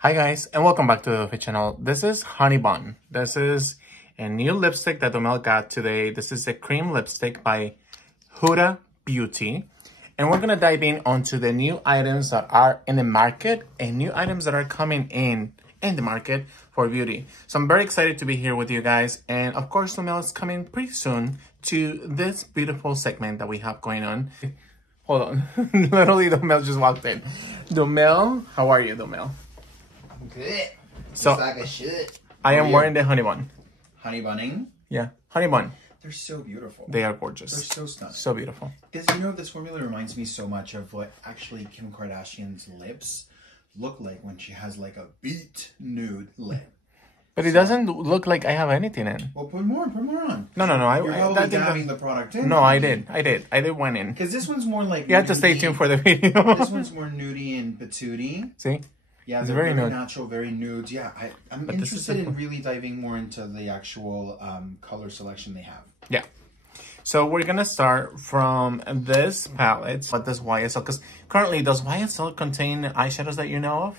Hi guys, and welcome back to the channel. This is Honey Bun. This is a new lipstick that Domel got today. This is a cream lipstick by Huda Beauty. And we're going to dive in onto the new items that are in the market and new items that are coming in the market for beauty. So I'm very excited to be here with you guys. And of course, Domel is coming pretty soon to this beautiful segment that we have going on. Hold on. Literally, Domel just walked in. Domel, how are you, Domel? Good. So, just like I should. I am wearing the honey bun. Honey bunning? Yeah, honey bun. They're so beautiful. They are gorgeous. They're so stunning. So beautiful. Because you know, this formula reminds me so much of what actually Kim Kardashian's lips look like when she has like a beet nude lip. But it doesn't look like I have anything in. Well, put more on. No. You're probably dabbing the product in. No, I did one in. Because this one's more like You have to stay tuned for the video. This one's more nudie and patootie. See? Yeah, it's they're very nude. natural, very nude. Yeah, I'm interested in really diving more into the actual color selection they have. Yeah. So we're going to start from this palette. What does YSL? Because currently, does YSL contain eyeshadows that you know of?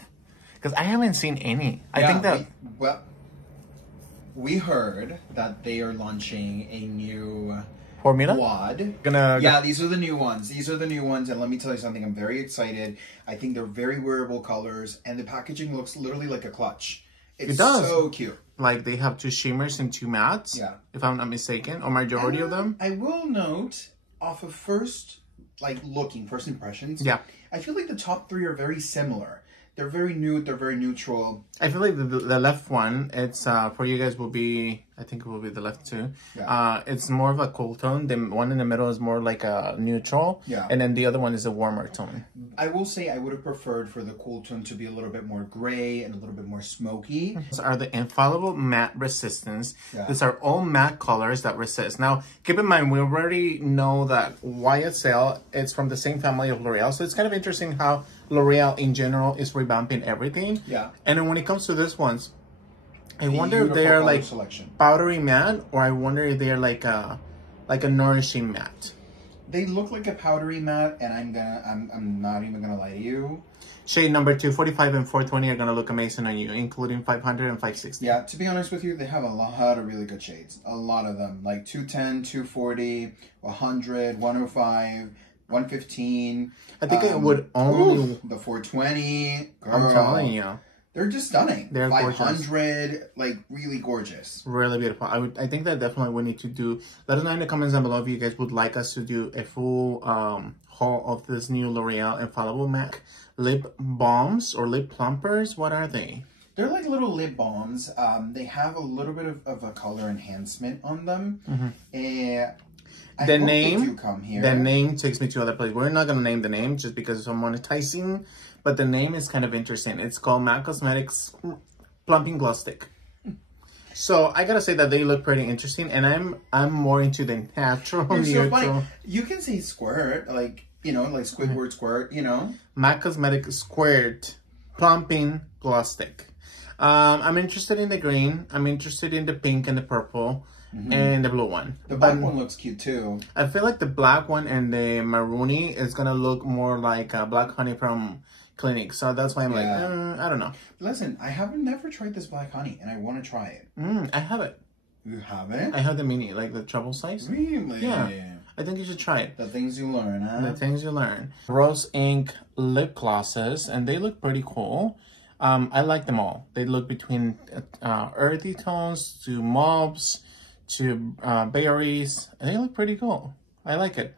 Because I haven't seen any. I think that... We heard that they are launching a new... formula? Quad. Yeah, these are the new ones. These are the new ones, and let me tell you something. I'm very excited. I think they're very wearable colors, and the packaging looks literally like a clutch. It does. So cute. Like they have 2 shimmers and 2 mattes. Yeah. If I'm not mistaken, or majority of them. I will note, off of first impressions. Yeah. I feel like the top 3 are very similar. They're very nude. They're very neutral. I feel like the left one, it's for you guys will be, I think it will be the left too. Yeah. It's more of a cool tone. The one in the middle is more like a neutral. Yeah. And then the other one is a warmer tone. I will say I would have preferred for the cool tone to be a little bit more gray and a little bit more smoky. These are the Infallible Matte Resistance. Yeah. These are all matte colors that resist. Now, keep in mind, we already know that YSL, it's from the same family of L'Oreal. So it's kind of interesting how L'Oreal in general is revamping everything. Yeah. And then when it comes to this ones, I wonder if they are like selection. Powdery matte, or I wonder if they are like a nourishing matte. They look like a powdery matte, and I'm not even gonna lie to you. Shade number 245 and 420 are gonna look amazing on you, including 500 and 560. Yeah, to be honest with you, they have a lot of really good shades. A lot of them, like 210, 240, 100, 105. 115. I think it would only... the 420. Girl, I'm telling you. They're just stunning. They're 500, gorgeous. like really gorgeous. Really beautiful. I think that definitely we need to do... Let us know in the comments down below if you guys would like us to do a full haul of this new L'Oreal Infallible Matte lip balms or lip plumpers. What are they? They're like little lip balms. They have a little bit of a color enhancement on them. Mm-hmm. The name takes me to other place. We're not going to name the name just because it's monetizing, but the name is kind of interesting. It's called MAC Cosmetics Plumping Glow Stick. So I gotta say that they look pretty interesting, and I'm more into the natural. You're so funny. You can say squirt, like Squidward squirt, MAC Cosmetics Squirt Plumping Glow Stick. I'm interested in the green. I'm interested in the pink and the purple. And the blue one. The black one looks cute too. I feel like the black one and the maroony is gonna look more like Black Honey from Clinique. So that's why I'm like, I don't know. Listen, I have never tried this Black Honey, and I want to try it. I have it. You have it? I have the mini, like the travel size. Really? Yeah. I think you should try it. The things you learn, huh? The things you learn. Rose Ink lip glosses, and they look pretty cool. I like them all. They look between earthy tones to mauves to berries, and they look pretty cool. I like it.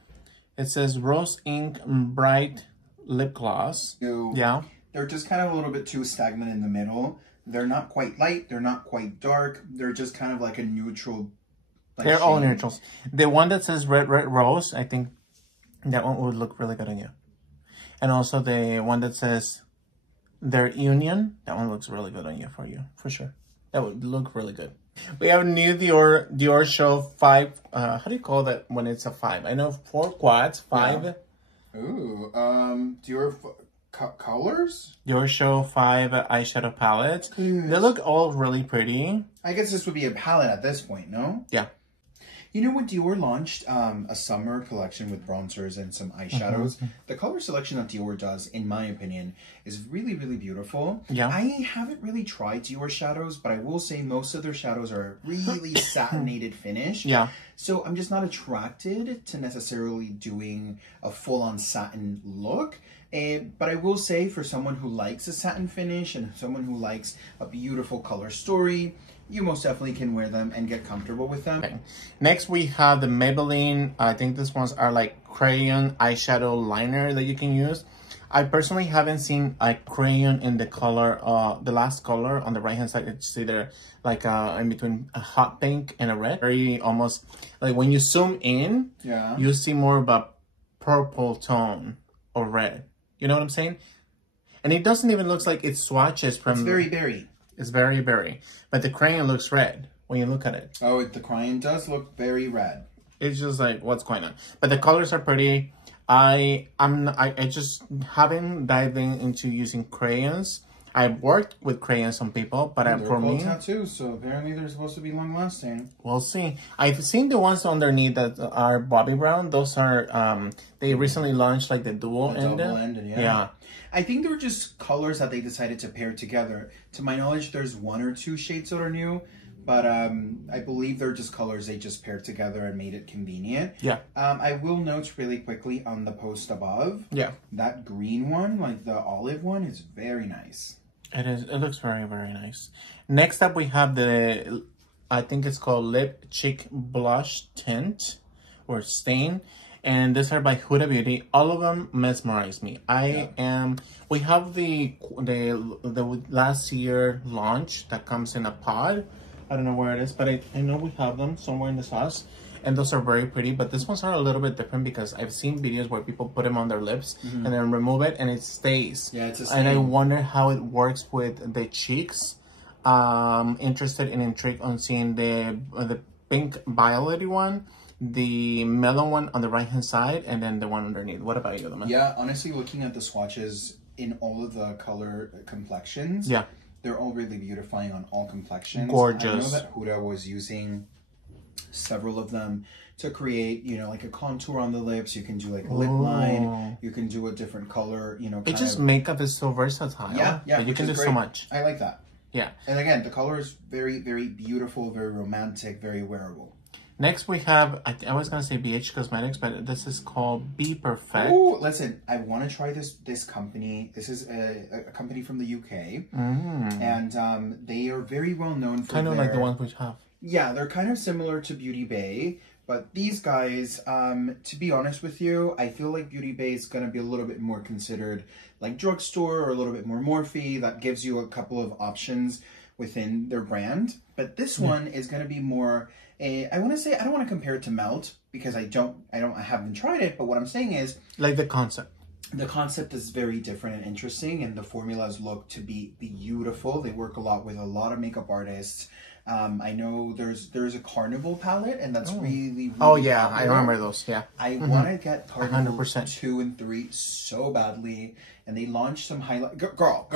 It says Rose Ink Bright Lip Gloss. Yeah. They're just kind of a little bit too stagnant in the middle. They're not quite light. They're not quite dark. They're just kind of like a neutral. They're all neutrals. The one that says Red Rose, I think that one would look really good on you. And also the one that says Their Union, that one looks really good on you, for sure. That would look really good. We have a new Dior Show 5. How do you call that when it's a 5? I know 4 quads, 5. Yeah. Ooh, Dior colors? Dior Show 5 eyeshadow palettes. They look all really pretty. I guess this would be a palette at this point, no? Yeah. You know, when Dior launched a summer collection with bronzers and some eyeshadows, the color selection that Dior does, in my opinion, is really, really beautiful. Yeah. I haven't really tried Dior shadows, but I will say most of their shadows are really satinated finish. Yeah. So I'm just not attracted to necessarily doing a full-on satin look. But I will say, for someone who likes a satin finish and someone who likes a beautiful color story, you most definitely can wear them and get comfortable with them. Okay. Next, we have the Maybelline. I think these ones are like crayon eyeshadow liner that you can use. I personally haven't seen a crayon in the color, the last color on the right hand side. It's either like in between a hot pink and a red. Very almost like when you zoom in, Yeah. you see more of a purple tone or red. You know what I'm saying? And it doesn't even look like it swatches from... It's very berry. It's very berry. But the crayon looks red when you look at it. Oh, the crayon does look very red. It's just like, what's going on? But the colors are pretty. I just haven't dived into using crayons. I've worked with crayons on people, but They're for called me... tattoos, so apparently they're supposed to be long-lasting. We'll see. I've seen the ones underneath that are Bobbi Brown. Those are, they recently launched like the double-ended. Double-ended, yeah. Yeah. I think they were just colors that they decided to pair together. To my knowledge, there's 1 or 2 shades that are new, but I believe they're just colors they just paired together and made it convenient. Yeah. I will note really quickly on the post above, Yeah. that green one, like the olive one, is very nice. It is. It looks very, very nice. Next up, we have the, I think it's called Lip Cheek Blush Tint or Stain. And these are by Huda Beauty. All of them mesmerize me. We have the last year launch that comes in a pod. I don't know where it is, but I know we have them somewhere in the sauce. And those are very pretty, but these ones are a little bit different because I've seen videos where people put them on their lips and then remove it and it stays. Yeah, it's a stain. And I wonder how it works with the cheeks. Interested and intrigued on seeing the pink violet one, the melon one on the right hand side, and then the one underneath. What about you, Dama? Yeah, honestly, looking at the swatches in all of the color complexions, Yeah. they're all really beautifying on all complexions. Gorgeous. I know that Huda was using several of them to create, you know, like a contour on the lips. You can do like a lip line. You can do a different color, you know. It just makeup is so versatile. Yeah. But you can do so much. I like that. Yeah. And again, the color is very, very beautiful, very romantic, very wearable. Next we have, I was going to say BH Cosmetics, but this is called Be Perfect. Oh, listen, I want to try this company. This is a company from the UK. And they are very well known for kind of like the ones we have. Yeah, they're kind of similar to Beauty Bay, but these guys, to be honest with you, I feel like Beauty Bay is going to be a little bit more considered like drugstore or a little bit more Morphe. That gives you a couple of options within their brand. But this one is going to be more, I want to say, I don't want to compare it to Melt because I haven't tried it, but what I'm saying is... Like the concept. The concept is very different and interesting, and the formulas look to be beautiful. They work a lot with a lot of makeup artists. I know there's a Carnival palette, and that's really oh yeah, popular. I remember those. Yeah, I want to get Carnival 100%. 2 and 3 so badly, and they launched some highlight. Girl,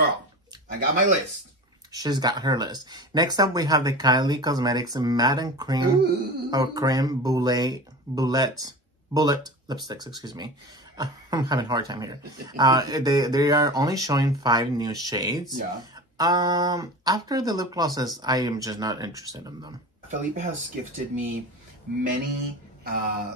I got my list. She's got her list. Next up, we have the Kylie Cosmetics Matte and Cream or Creme Bullet lipsticks. Excuse me, I'm having a hard time here. They are only showing 5 new shades. Yeah. After the lip glosses, I am just not interested in them. Felipe has gifted me many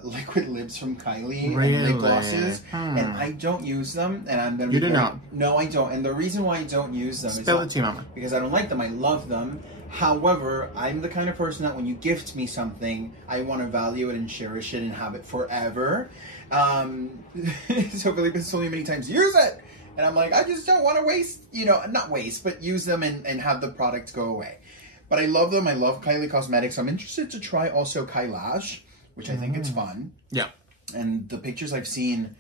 liquid lips from Kylie Really? and lip glosses, and I don't use them. And I'm gonna. You do not? No, I don't. And the reason why I don't use them Spill is the tea, mama. because I don't like them. I love them. However, I'm the kind of person that when you gift me something, I want to value it and cherish it and have it forever. So Felipe has told me many times, use it. And I'm like, I just don't want to waste, you know, not waste, but use them and have the product go away. But I love them. I love Kylie Cosmetics. I'm interested to try also Kylash, which I think it's fun. Yeah. And the pictures I've seen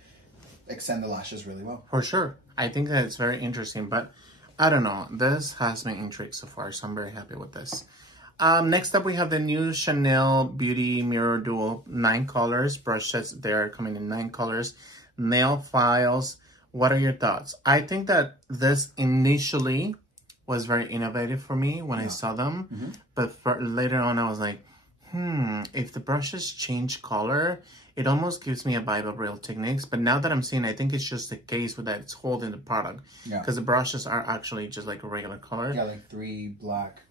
extend the lashes really well. For sure. I think that it's very interesting, but I don't know. This has me intrigued so far, so I'm very happy with this. Next up, we have the new Chanel Beauty Mirror Duo 9 colors. Brush sets, they're coming in 9 colors. Nail files. What are your thoughts? I think that this initially was very innovative for me when I saw them. But later on, I was like, If the brushes change color, it almost gives me a vibe of Real Techniques. But now that I'm seeing, I think it's just the case with that it's holding the product. Yeah. Because the brushes are actually just like a regular color. Yeah, like 3 black.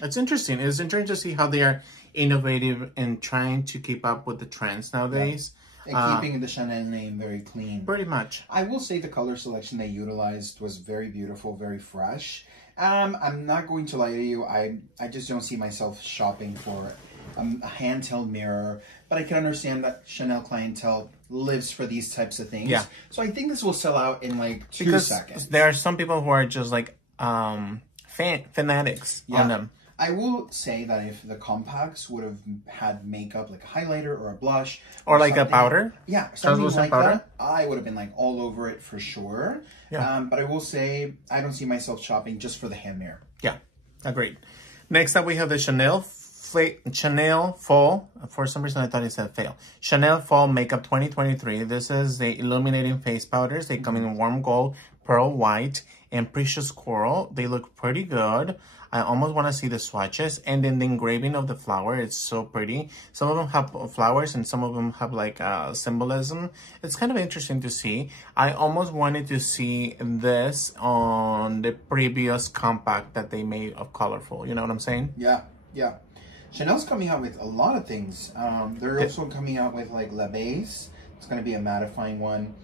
It's interesting. It's interesting to see how they are innovative and trying to keep up with the trends nowadays. And keeping the Chanel name very clean. Pretty much. I will say the color selection they utilized was very beautiful, very fresh. I'm not going to lie to you. I just don't see myself shopping for a handheld mirror. But I can understand that Chanel clientele lives for these types of things. Yeah. So I think this will sell out in like 2 seconds. There are some people who are just like fanatics on them. I will say that if the compacts would have had makeup, like a highlighter or a blush. Or like a powder. Yeah, something like that. I would have been like all over it for sure. Yeah. But I will say, I don't see myself shopping just for the hand mirror. Yeah, agreed. Next up, we have the Chanel Fall. For some reason, I thought it said fail. Chanel Fall Makeup 2023. This is the illuminating face powders. They come in warm gold, pearl white, and precious coral. They look pretty good. I almost want to see the swatches. And then the engraving of the flower, it's so pretty. Some of them have flowers and some of them have like symbolism. It's kind of interesting to see. I almost wanted to see this on the previous compact that they made of Colorful. You know what I'm saying? Yeah, yeah. Chanel's coming out with a lot of things. They're also coming out with like La Base. It's going to be a mattifying one.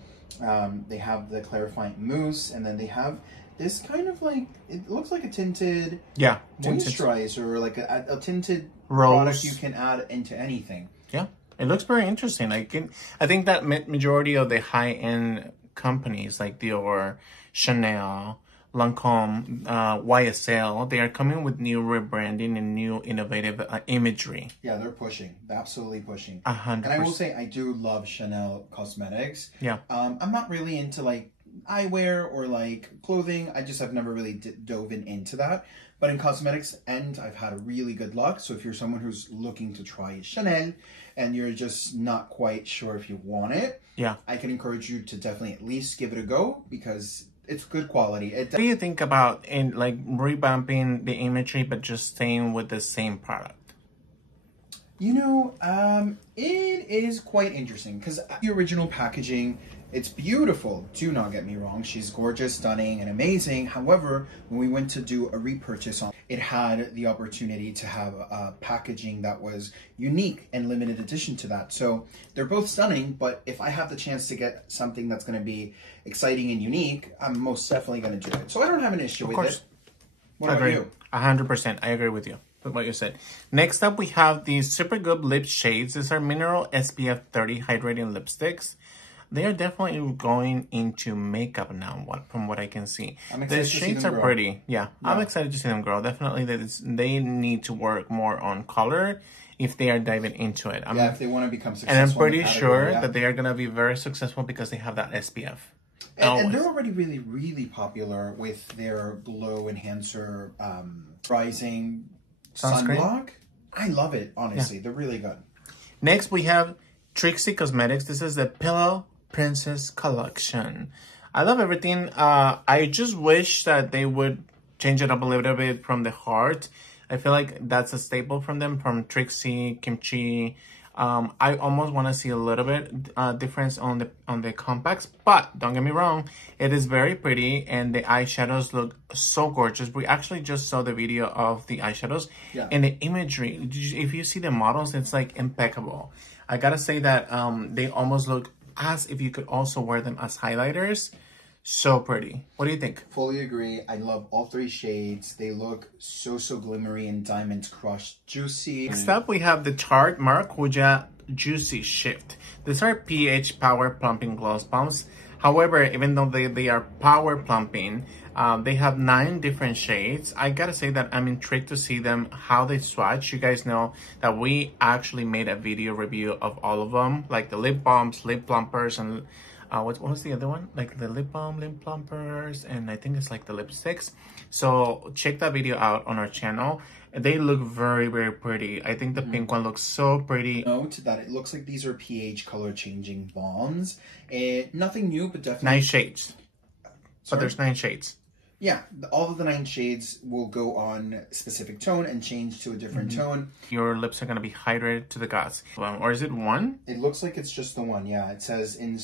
They have the clarifying mousse, and then they have this kind of like, it looks like a tinted moisturizer, like a tinted rose product you can add into anything. Yeah, it looks very interesting. I think that majority of the high-end companies like Dior, Chanel, Lancome, YSL, they are coming with new rebranding and new innovative imagery. Yeah, they're pushing. They're absolutely pushing. 100%. And I will say, I do love Chanel cosmetics. Yeah. I'm not really into like eyewear or like clothing. I just have never really dove into that. But in cosmetics, and I've had really good luck. So if you're someone who's looking to try Chanel and you're just not quite sure if you want it, yeah, I can encourage you to definitely at least give it a go, because it's good quality. What do you think about like revamping the imagery but just staying with the same product? You know, it is quite interesting because the original packaging, it's beautiful. Do not get me wrong. She's gorgeous, stunning, and amazing. However, when we went to do a repurchase on it, had the opportunity to have a packaging that was unique and limited edition to that. So they're both stunning, but if I have the chance to get something that's going to be exciting and unique, I'm most definitely going to do it. So I don't have an issue with it. What about you? 100%. I agree with you. What you said. Next up, we have these Supergoop lip shades. These are mineral SPF 30 hydrating lipsticks. They are definitely going into makeup now, from what I can see. The shades are pretty. Yeah, I'm excited to see them grow. Definitely, they need to work more on color if they are diving into it. If they want to become successful. And I'm pretty sure that they are going to be very successful because they have that SPF. And they're already really, really popular with their glow enhancer rising sunblock. I love it, honestly. They're really good. Next, we have Trixie Cosmetics. This is the Pillow Princess Collection. I love everything. I just wish that they would change it up a little bit from the heart. I feel like that's a staple from them, from Trixie, Kimchi. I almost want to see a little bit difference on the compacts, but don't get me wrong, it is very pretty and the eyeshadows look so gorgeous. We actually just saw the video of the eyeshadows and the imagery. If you see the models, it's like impeccable. I gotta say that they almost look as if you could also wear them as highlighters. So pretty. What do you think? Fully agree. I love all 3 shades. They look so glimmery and diamond crushed juicy. Next up, we have the Tarte Maracuja Juicy Shift. These are pH power plumping gloss bombs. However, even though they are power plumping, they have 9 different shades. I gotta say that I'm intrigued to see them, how they swatch. You guys know that we actually made a video review of all of them, like the lip balms, lip plumpers, and what was the other one? Like the lip balm, lip plumpers, and I think it's like the lipsticks. So check that video out on our channel. They look very, very pretty. I think the pink one looks so pretty. Note that it looks like these are pH color changing balms. Nothing new, but definitely 9 shades. Sorry? But there's 9 shades. Yeah, all of the 9 shades will go on specific tone and change to a different tone. Your lips are going to be hydrated to the gods. Or is it one? It looks like it's just the one. Yeah, it says in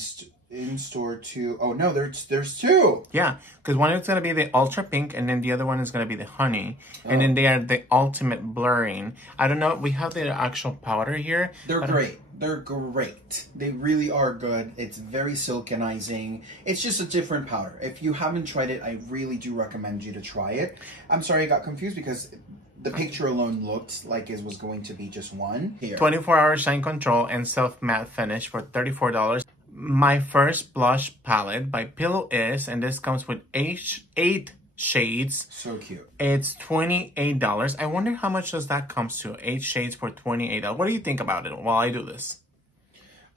store 2. Oh no, there's 2. Yeah, because one is going to be the ultra pink and then the other one is going to be the honey. And then they are the ultimate blurring. I don't know. We have the actual powder here. They're great. They're great. They really are good. It's very silkenizing. It's just a different powder. If you haven't tried it, I really do recommend you to try it. I'm sorry I got confused because the picture alone looked like it was going to be just one. Here. 24-hour shine control and self matte finish for $34. My first blush palette by Pillow is, and this comes with 8 shades. So cute. It's $28. I wonder how much does that comes to? 8 shades for $28. What do you think about it while I do this?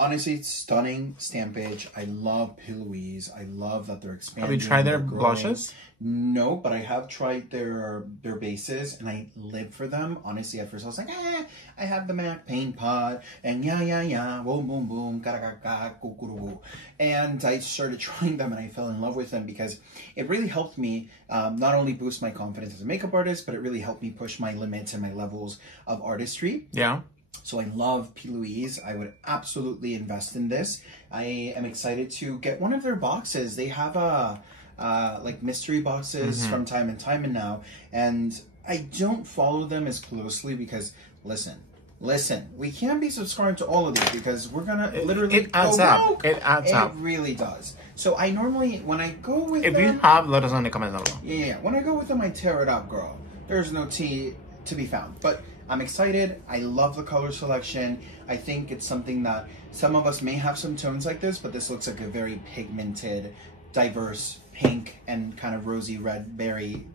Honestly, it's stunning stampage. I love Pillowies. I love that they're expanding. Have you tried their blushes? No, but I have tried their bases, and I live for them. Honestly, at first I was like, I have the MAC Paint Pot, and yeah, boom, boom, boom, ga-ga-ga-ga, go-go-go. And I started trying them, and I fell in love with them because it really helped me not only boost my confidence as a makeup artist, but it really helped me push my limits and my levels of artistry. Yeah. So I love P. Louise. I would absolutely invest in this. I am excited to get one of their boxes. They have like mystery boxes from time and time now, and I don't follow them as closely because listen, we can't be subscribed to all of these because we're gonna literally it adds up. It adds up. It really does. So I normally, when I go with if them, you have, let us know in the comments below. Yeah. When I go with them, I tear it up, girl. There's no tea to be found. But I'm excited. I love the color selection. I think it's something that some of us may have some tones like this, but this looks like a very pigmented, diverse pink and kind of rosy red berry.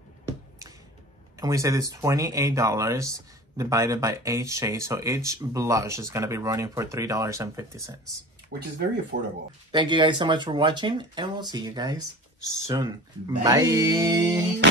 And we said it's $28 divided by 8 shades. So each blush is going to be running for $3.50. Which is very affordable. Thank you guys so much for watching, and we'll see you guys soon. Bye.